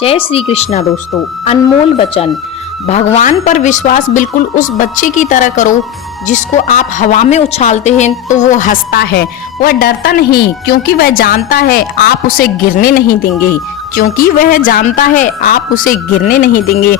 जय श्री कृष्णा दोस्तों। अनमोल वचन। भगवान पर विश्वास बिल्कुल उस बच्चे की तरह करो जिसको आप हवा में उछालते हैं तो वो हंसता है, वह डरता नहीं क्योंकि वह जानता है आप उसे गिरने नहीं देंगे, क्योंकि वह जानता है आप उसे गिरने नहीं देंगे।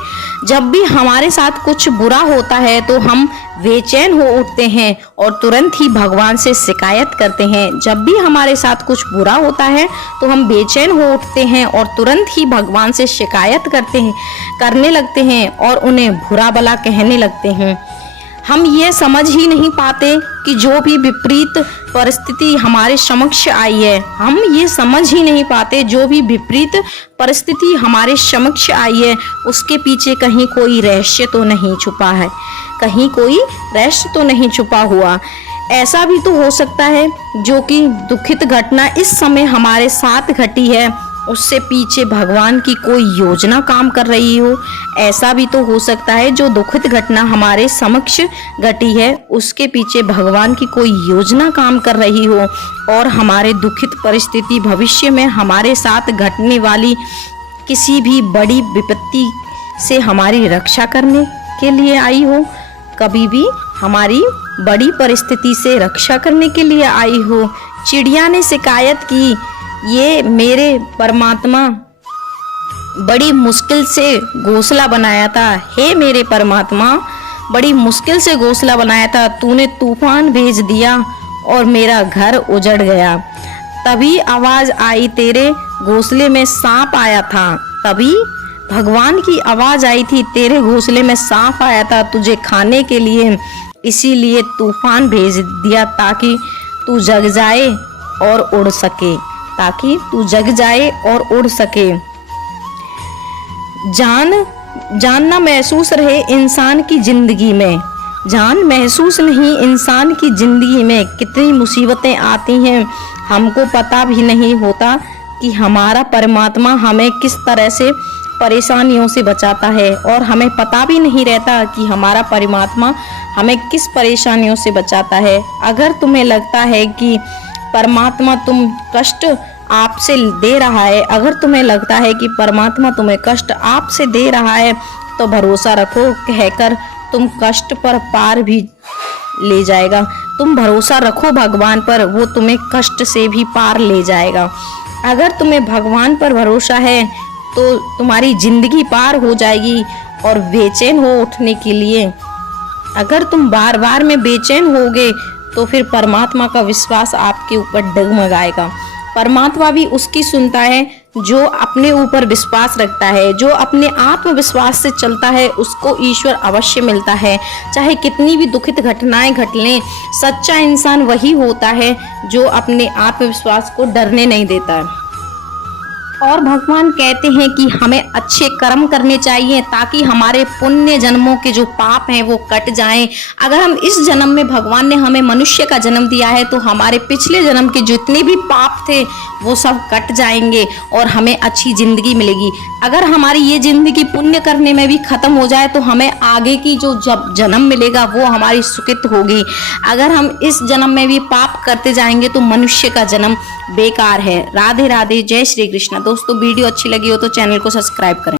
जब भी हमारे साथ कुछ बुरा होता है तो हम बेचैन हो उठते हैं और तुरंत ही भगवान से शिकायत करते हैं। जब भी हमारे साथ कुछ बुरा होता है तो हम बेचैन हो उठते हैं और तुरंत ही भगवान से शिकायत करने लगते हैं और उन्हें बुरा भला कहने लगते हैं। हम ये समझ ही नहीं पाते कि जो भी विपरीत परिस्थिति हमारे समक्ष आई है, हम ये समझ ही नहीं पाते जो भी विपरीत परिस्थिति हमारे समक्ष आई है उसके पीछे कहीं कोई रहस्य तो नहीं छुपा है, कहीं कोई रहस्य तो नहीं छुपा हुआ। ऐसा भी तो हो सकता है जो कि दुखित घटना इस समय हमारे साथ घटी है उससे पीछे भगवान की कोई योजना काम कर रही हो। ऐसा भी तो हो सकता है जो दुखित घटना हमारे समक्ष घटी है उसके पीछे भगवान की कोई योजना काम कर रही हो और हमारे दुखित परिस्थिति भविष्य में हमारे साथ घटने वाली किसी भी बड़ी विपत्ति से हमारी रक्षा करने के लिए आई हो, कभी भी हमारी बड़ी परिस्थिति से रक्षा करने के लिए आई हो। चिड़िया ने शिकायत की, ये मेरे परमात्मा बड़ी मुश्किल से घोंसला बनाया था, हे मेरे परमात्मा बड़ी मुश्किल से घोंसला बनाया था, तूने तूफान भेज दिया और मेरा घर उजड़ गया। तभी आवाज आई तेरे घोंसले में सांप आया था, तभी भगवान की आवाज आई थी तेरे घोंसले में सांप आया था तुझे खाने के लिए, इसीलिए तूफान भेज दिया ताकि तू जग जाए और उड़ सके, ताकि तू जग जाए और उड़ सके। जानना महसूस रहे इंसान की जिंदगी में, जान महसूस नहीं इंसान की जिंदगी में कितनी मुसीबतें आती हैं, हमको पता भी नहीं होता कि हमारा परमात्मा हमें किस तरह से परेशानियों से बचाता है और हमें पता भी नहीं रहता कि हमारा परमात्मा हमें किस परेशानियों से बचाता है। अगर तुम्हें लगता है कि परमात्मा तुम कष्ट आपसे दे रहा है, अगर तुम्हें लगता है कि परमात्मा तुम्हें कष्ट आपसे दे रहा है तो भरोसा रखो कहकर तुम कष्ट पर पार भी ले जाएगा। तुम भरोसा रखो भगवान पर, वो तुम्हें कष्ट से भी पार ले जाएगा। अगर तुम्हें भगवान पर भरोसा है तो तुम्हारी जिंदगी पार हो जाएगी। और बेचैन हो उठने के लिए, अगर तुम बार बार में बेचैन होगे तो फिर परमात्मा का विश्वास आपके ऊपर डगमगाएगा। परमात्मा भी उसकी सुनता है जो अपने ऊपर विश्वास रखता है, जो अपने आत्मविश्वास से चलता है उसको ईश्वर अवश्य मिलता है। चाहे कितनी भी दुखित घटनाएं घट लें, सच्चा इंसान वही होता है जो अपने आत्मविश्वास को डरने नहीं देता। और भगवान कहते हैं कि हमें अच्छे कर्म करने चाहिए ताकि हमारे पुण्य जन्मों के जो पाप हैं वो कट जाएं। अगर हम इस जन्म में भगवान ने हमें मनुष्य का जन्म दिया है तो हमारे पिछले जन्म के जितने भी पाप थे वो सब कट जाएंगे और हमें अच्छी जिंदगी मिलेगी। अगर हमारी ये जिंदगी पुण्य करने में भी खत्म हो जाए तो हमें आगे की जो जन्म मिलेगा वो हमारी सुकृत होगी। अगर हम इस जन्म में भी पाप करते जाएंगे तो मनुष्य का जन्म बेकार है। राधे राधे, जय श्री कृष्ण। दोस्तों वीडियो अच्छी लगी हो तो चैनल को सब्सक्राइब करें।